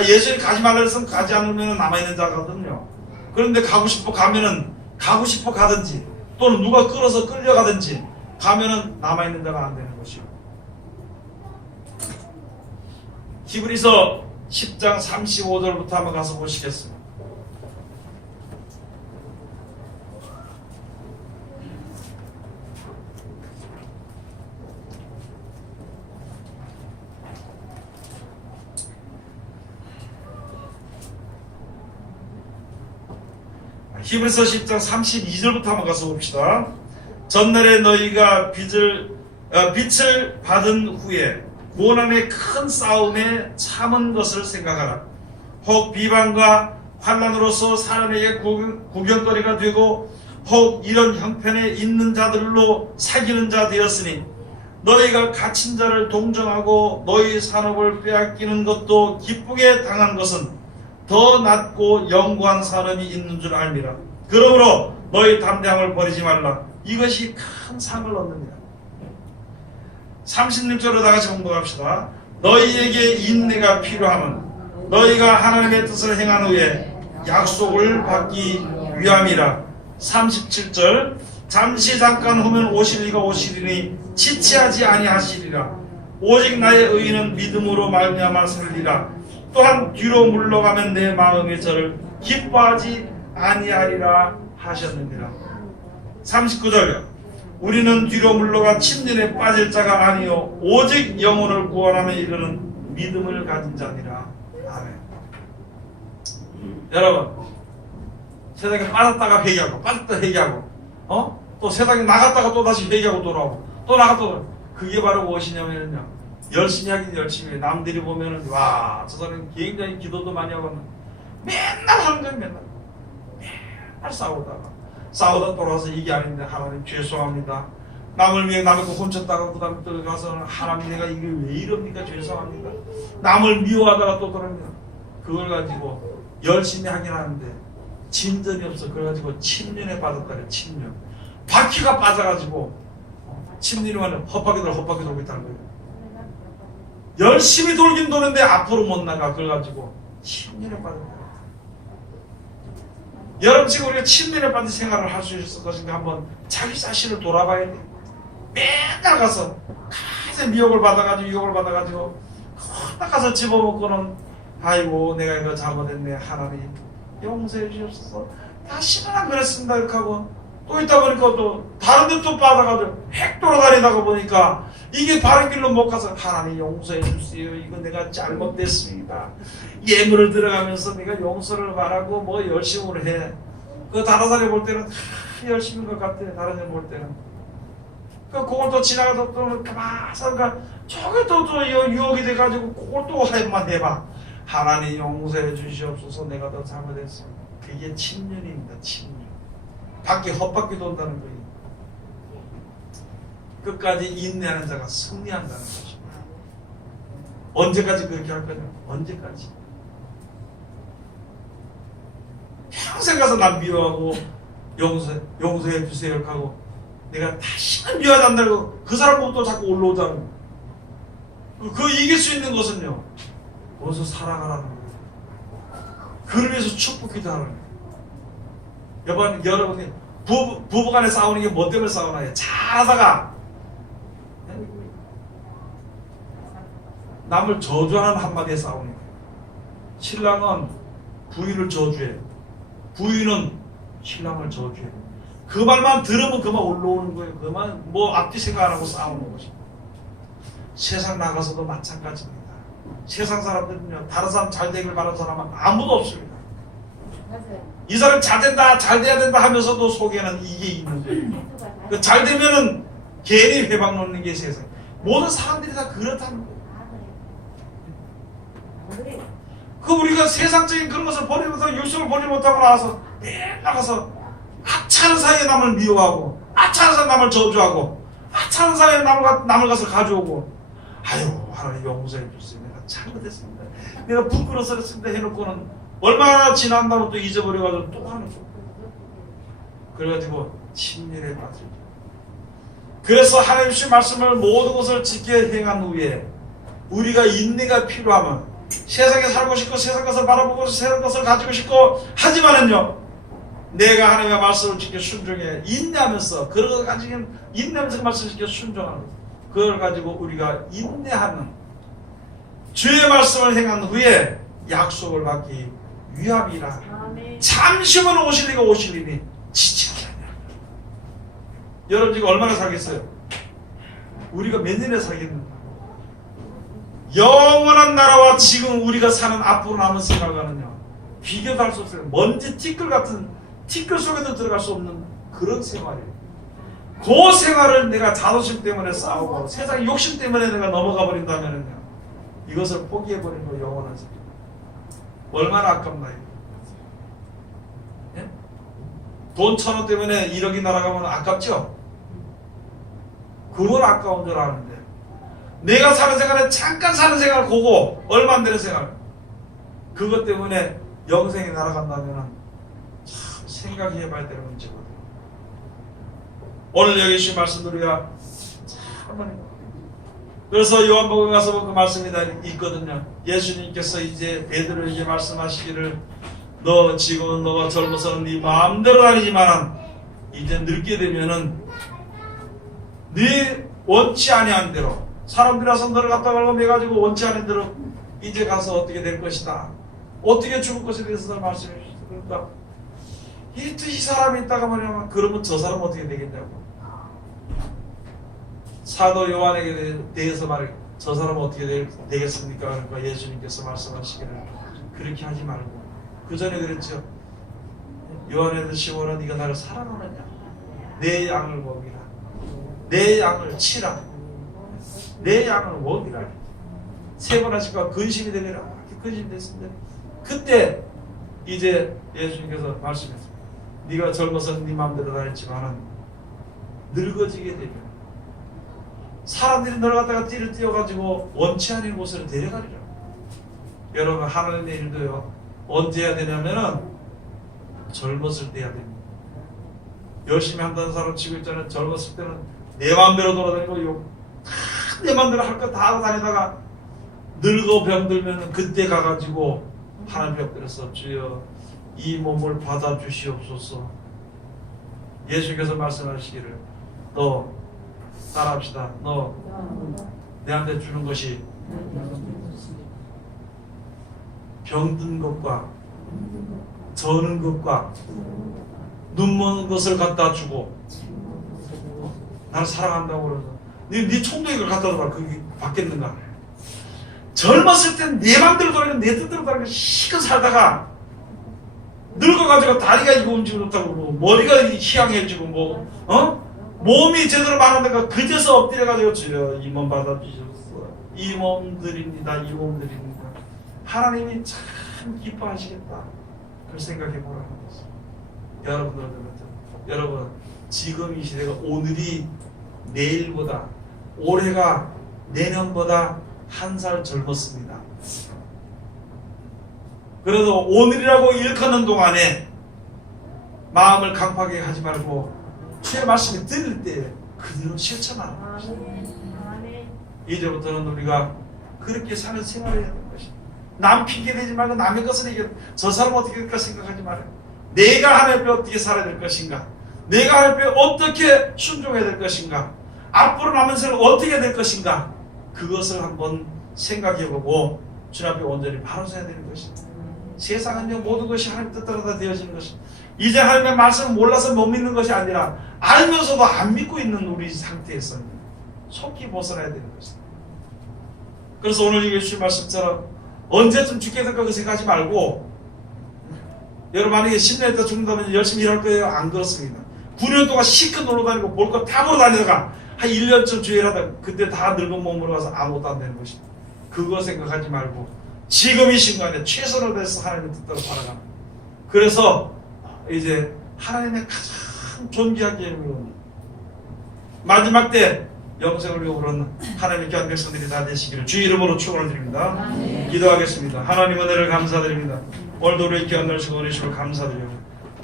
예수님이 가지 말라 했으면 가지 않으면 남아있는 자거든요. 그런데 가고 싶어 가면은 가고 싶어 가든지, 또는 누가 끌어서 끌려가든지 가면은 남아있는 자가 안 되는 것이요. 히브리서 10장 35절부터 한번 가서 보시겠습니다. 히브리서 10장 32절부터 한번 가서 봅시다. 전날에 너희가 빛을 받은 후에 고난의 큰 싸움에 참은 것을 생각하라. 혹 비방과 환난으로서 사람에게 구경거리가 되고 혹 이런 형편에 있는 자들로 사귀는 자 되었으니, 너희가 갇힌 자를 동정하고 너희 산업을 빼앗기는 것도 기쁘게 당한 것은 더 낫고 영구한 산업이 있는 줄 알미라. 그러므로 너희 담대함을 버리지 말라. 이것이 큰 상을 얻느니라. 36절로 다같이 공부합시다. 너희에게 인내가 필요함은 너희가 하나님의 뜻을 행한 후에 약속을 받기 위함이라. 37절 잠시 잠깐 후면 오실 이가 오시리니 지체하지 아니하시리라. 오직 나의 의인은 믿음으로 말미암아 살리라. 또한 뒤로 물러가면 내 마음이 저를 기뻐하지 아니하리라 하셨느니라. 39절 우리는 뒤로 물러가 침륜에 빠질 자가 아니요 오직 영혼을 구원함에 이르는 믿음을 가진 자니라. 아멘. 여러분, 세상에 빠졌다가 회개하고 빠졌다가 회개하고 또 세상에 나갔다가 또 다시 회개하고 돌아오고 또 나갔다가, 그게 바로 무엇이냐면요, 열심히 하긴 열심히 해. 남들이 보면은 와, 저 사람이 굉장히 기도도 많이 하고 맨날 하는 거예요. 맨날 싸우다 돌아와서 이게 아닌데 하나님 죄송합니다. 남을 위해 남의 거 훔쳤다가 그 다음에 또 가서 하나님 내가 이게 왜 이럽니까? 죄송합니다. 남을 미워하다가 또 그럽니다. 그걸 가지고 열심히 하긴 하는데 진전이 없어. 그래가지고 침륜에 빠졌다래. 침륜. 바퀴가 빠져가지고 침륜이 하면 헛바퀴 돌고 있다는 거예요. 열심히 돌긴 도는데 앞으로 못 나가. 그래가지고 침륜에 빠졌다. 여러분, 지금 우리가 침륜에 빠진 생활을 할 수 있을 것인가 한번 자기 자신을 돌아봐야 돼. 맨날 가서 가서 미혹을 받아가지고 유혹을 받아가지고 딱 가서 집어먹고는 아이고 내가 이거 잘못했네, 하나님 용서해 주셨어, 다시는 안 그랬습니다 이렇게 하고, 또 있다 보니까 또 다른 데 또 빠져가지고 핵 돌아다니다가 보니까 이게 바른 길로 못 가서 하나님 용서해 주세요, 이거 내가 잘못됐습니다. 예물을 들어가면서 내가 용서를 바라고 뭐 열심히 해. 그 다른 사람이 볼 때는 열심인 것 같아. 다른 사람이 볼 때는 그걸 또 지나가다 또 가만히 저게 또 유혹이 돼가지고 그걸 또 한번 해봐. 하나님 용서해 주시옵소서, 내가 더 잘못했습니다. 그게 침륜입니다. 침륜. 밖에 헛바퀴 돈다는 거예요. 끝까지 인내하는 자가 승리한다는 것입니다. 언제까지 그렇게 할 거냐? 언제까지? 평생 가서 난 미워하고 용서해 주세요 이렇게 하고 내가 다시는 미워하지 않는다고 그 사람 보고 또 자꾸 올라오자는 거예요. 그 이길 수 있는 것은요, 어서 살아가라는 거예요. 그를 위해서 축복 기도하는 거예요. 여러분이 부부간에 싸우는 게 뭐 때문에 싸우나요? 잘하다가 남을 저주하는 한마디에 싸우는 거예요. 신랑은 부인을 저주해, 부인은 신랑을 저주해. 그 말만 들으면 그만 올라오는 거예요. 그만 뭐 앞뒤 생각 안 하고 싸우는 것입니다. 세상 나가서도 마찬가지입니다. 세상 사람들은요, 다른 사람 잘 되길 바라는 사람은 아무도 없습니다. 이 사람 잘 된다, 잘 돼야 된다 하면서도 속에는 이게 있는 거예요. 그 잘 되면은 괜히 회방 놓는 게 세상. 모든 사람들이 다 그렇다는 거예요. 그 우리가 세상적인 그런 것을 버리지 못하고 육성을 버리지 못하고 나와서 나가서 하찮은 사이에 남을 미워하고 하찮은 사이에 남을 저주하고 하찮은 사이에 남을 가서 가져오고, 아유 하나님 용서해 주세요, 내가 잘못했습니다, 내가 부끄러워서 그랬습니다 해놓고는 얼마나 지난다고 또 잊어버려가지고 또 하는 거예요. 그래가지고 침륜에 빠지죠. 그래서 하나님의 말씀을 모든 것을 지켜 행한 후에 우리가 인내가 필요하면, 세상에 살고 싶고 세상 것을 바라보고 세상 것을 가지고 싶고 하지만은요, 내가 하나님의 말씀을 지켜 순종해 인내하면서 그런 걸 가지고 인내하면서 그 말씀을 지켜 순종하는 것, 그걸 가지고 우리가 인내하는 주의 말씀을 행한 후에 약속을 받기 위함이라. 잠시 후면 오시리가 오시리니 지체하지 않냐. 여러분 지금 얼마나 살겠어요? 우리가 몇 년에 살겠는가? 영원한 나라와 지금 우리가 사는 앞으로 남은 생활과는요, 비교도 할 수 없어요. 먼지 티끌 같은, 티끌 속에도 들어갈 수 없는 그런 생활이에요. 그 생활을 내가 자존심 때문에 싸우고 세상 욕심 때문에 내가 넘어가 버린다면요, 이것을 포기해버린 거 영원한 생활. 얼마나 아깝나요? 예? 돈 1,000원 때문에 1억이 날아가면 아깝죠? 그건 아까운 줄 아는데, 내가 사는 생활에 잠깐 사는 생활, 그거 얼마 안 되는 생활, 그것 때문에 영생이 날아간다면 참 생각해 봐야 되는 문제거든요. 오늘 여기 주신 말씀들 우리가 참, 그래서 요한복음 가서 그 말씀이 다 있거든요. 예수님께서 이제 베드로에게 말씀하시기를, 너 지금은 너가 젊어서는 네 마음대로 다니지만은 이제 늙게 되면은 네 원치 아니한 대로 사람들이 와서 너를 갖다 걸어매가지고 원치 않은 대로 이제 가서 어떻게 될 것이다. 어떻게 죽을 것에 대해서 말씀해 주셨다. 그러니까 이 사람이 있다가 말이야. 그러면 저 사람 어떻게 되겠냐고. 사도 요한에게 대해서 말해 저 사람은 어떻게 되겠습니까? 그러니까 예수님께서 말씀하시기를 그렇게 하지 말고 그 전에 그랬죠. 요한에서 시모나 네가 나를 사랑하느냐? 내 양을 먹이라. 내 양을 치라. 내 양을 먹이라. 세 번 하실까 근심이 되리라. 근심이 됐습니다. 그때 이제 예수님께서 말씀했습니다. 네가 젊어서 네 마음대로 다 했지만은 늙어지게 되면 사람들이 너를 갖다가 띠를 띄워가지고 원치 않은 곳으로 데려가리라. 여러분 하나님의 일도요. 언제 해야 되냐면은 젊었을 때 해야 됩니다. 열심히 한다는 사람 치고 있잖아요. 젊었을 때는 내 마음대로 돌아다니고 내 마음대로 할 거 다 하고 다니다가 늙어 병들면 그때 가가지고 하나님 엎드려서 주여 이 몸을 받아주시옵소서. 예수께서 말씀하시기를 너 따라합시다. 너 내한테 주는 것이 병든 것과 저는 것과 눈먼 것을 갖다 주고 나를 사랑한다고 그러서 네 총동이를 갖다 줘봐. 그게 받겠는가? 젊었을 땐 내 맘대로 돌아가고 내 뜻대로 돌아가고 시간 살다가 늙어가지고 다리가 이거 움직이지 못하고 그러고 머리가 희양해지고 몸이 제대로 말하다가 그제서 엎드려가지고 주여 이 몸 받아주셨어. 이 몸 드립니다. 이 몸 드립니다. 하나님이 참 기뻐하시겠다. 그걸 생각해 보라는 것입니다. 여러분 지금 이 시대가 오늘이 내일보다 올해가 내년보다 한 살 젊었습니다. 그래도 오늘이라고 일컫는 동안에 마음을 강팍하게 하지 말고 주의 말씀이 들릴 때 그대로 실천하는 것입니다. 이제부터는 우리가 그렇게 사는 생활을 해야 되는 것입니다. 남 핑계대지 말고 남의 것을 이겨 저 사람 어떻게 될까 생각하지 말아요. 내가 하나님 앞에 어떻게 살아야 될 것인가, 내가 하나님 앞에 어떻게 순종해야 될 것인가, 앞으로 남은 생을 어떻게 해야 될 것인가, 그것을 한번 생각해보고 주님 앞에 온전히 바로 서야 되는 것입니다. 세상은요 모든 것이 하나님 뜻대로 다 되어지는 것입니다. 이제 하나님의 말씀을 몰라서 못 믿는 것이 아니라 알면서도 안 믿고 있는 우리 상태에서는 속히 벗어나야 되는 것입니다. 그래서 오늘 이 예수님 말씀처럼 언제쯤 죽게 될까 그 생각하지 말고, 여러분 만약에 10년 있다 죽는다면 열심히 일할 거예요? 안 그렇습니다. 9년 동안 시컷 놀러다니고 볼 거 다 보러 다니다가 한 1년쯤 주일하다가 그때 다 늙은 몸으로 가서 아무것도 안 되는 것입니다. 그거 생각하지 말고 지금 이 순간에 최선을 다해서 하나님의 뜻대로 살아가는, 그래서 이제 하나님의 가장 존귀한 계획으로 마지막 때 영생을 위협으로는 하나님의 귀한 백성들이 다 되시기를 주 이름으로 축원을 드립니다. 기도하겠습니다. 하나님 은혜를 감사드립니다. 오늘도 우리의 귀한 날씨고 은혜심을 감사드립니다.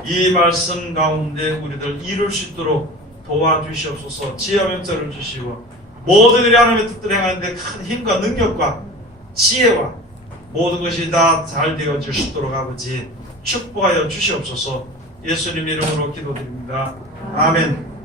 이 말씀 가운데 우리들 이룰 수 있도록 도와주시옵소서. 지혜와 명철을 주시고 모든 일이 하나님의 뜻대로 행하는데 큰 힘과 능력과 지혜와 모든 것이 다 잘 되어질 수 있도록 아버지 축복하여 주시옵소서. 예수님 이름으로 기도드립니다. 아멘.